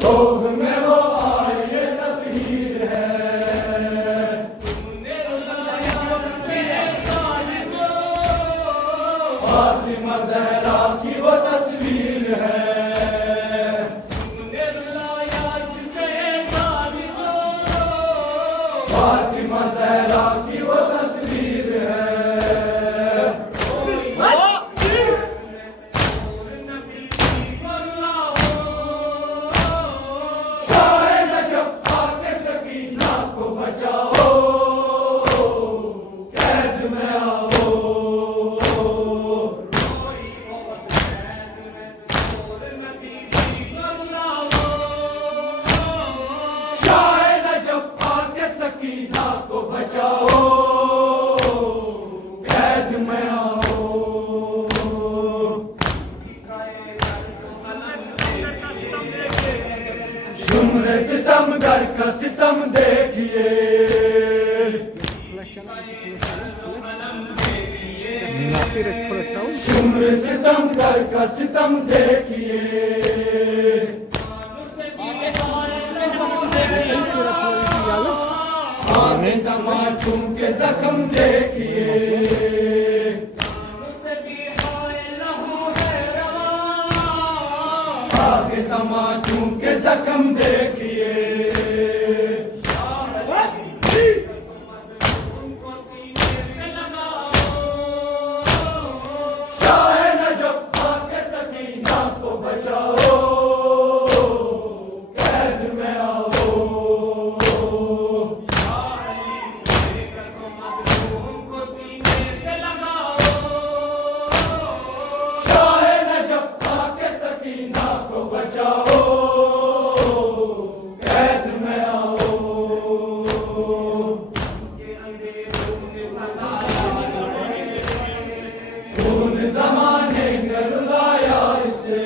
सोग में वो आए ये तकदीर है। फातिमा ज़हरा की वो तस्वीर है। फातिमा ज़हरा की वो तस्वीर है। शुम्र सितमगर का सितम देखिए। शुम्र सितमगर का सितम देखिए। आने तमाचूम के जख्म देखिए। आगे तमाचूम के जख्म देखिए। शाह नजब आके सकीना को बचाओ, कैद में आओ। शाह नजब आके सकीना को बचाओ, कैद में आओ। खून ज़माने ने रुलाया इसे,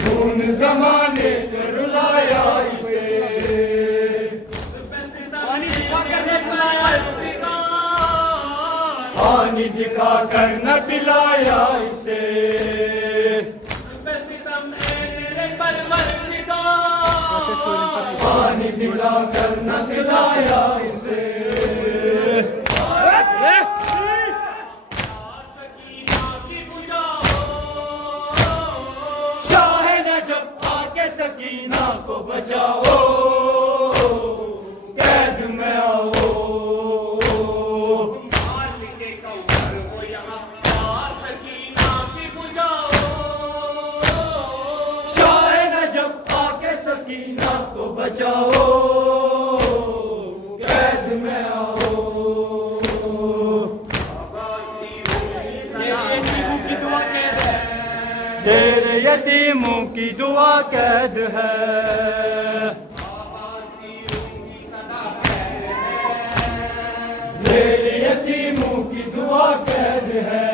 खून ज़माने ने रुलाया इसे। पानी दिखा कर न पिलाया इसे। पानी दिखा कर न पिलाया इसे। शाह नजब आके सकीना को बचाओ, कैद में आओ। सकीना को बचाओ, कैद में आओ। तेरे यतीमों की दुआ कैद है। तेरे यतीमों की दुआ कैद है।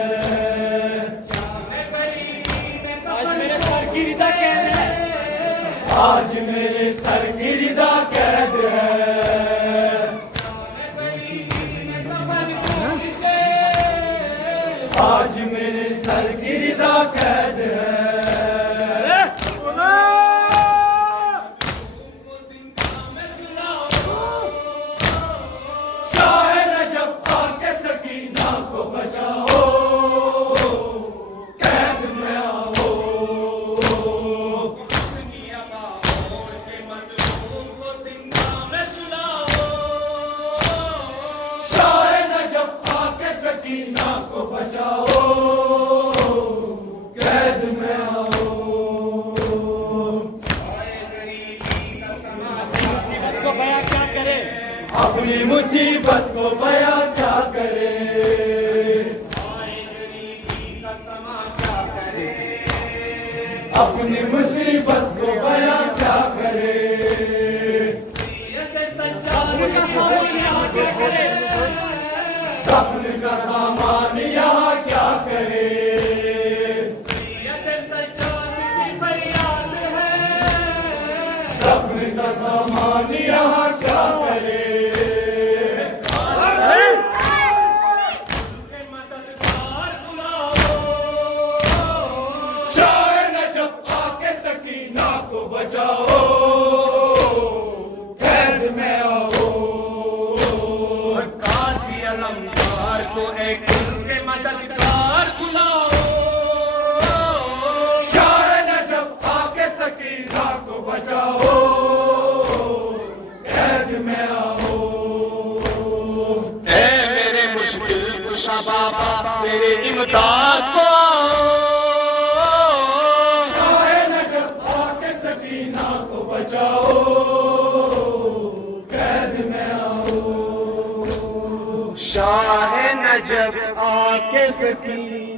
आज मेरे सर की रिदा कैद है। आज मेरे सर की रिदा कैद है। शाह नजब आके सकीना को बचाओ, कैद में आओ। सकीना को बचाओ, कैद में आओ। मुसीबत को बयां क्या करे, अपनी मुसीबत को बयां क्या करे। अपनी मुसीबत को बयां क्या करे। दफन का सामान यहाँ क्या करे। दफन का सामान यहाँ क्या करे। बचाओ, कैद में आओ। ऐ मेरे मुश्किल कुशा बाबा तेरे इमदाद को शाहे नजफ आके सकीना को बचाओ, कैद में आओ। शाह नजफ आके सकी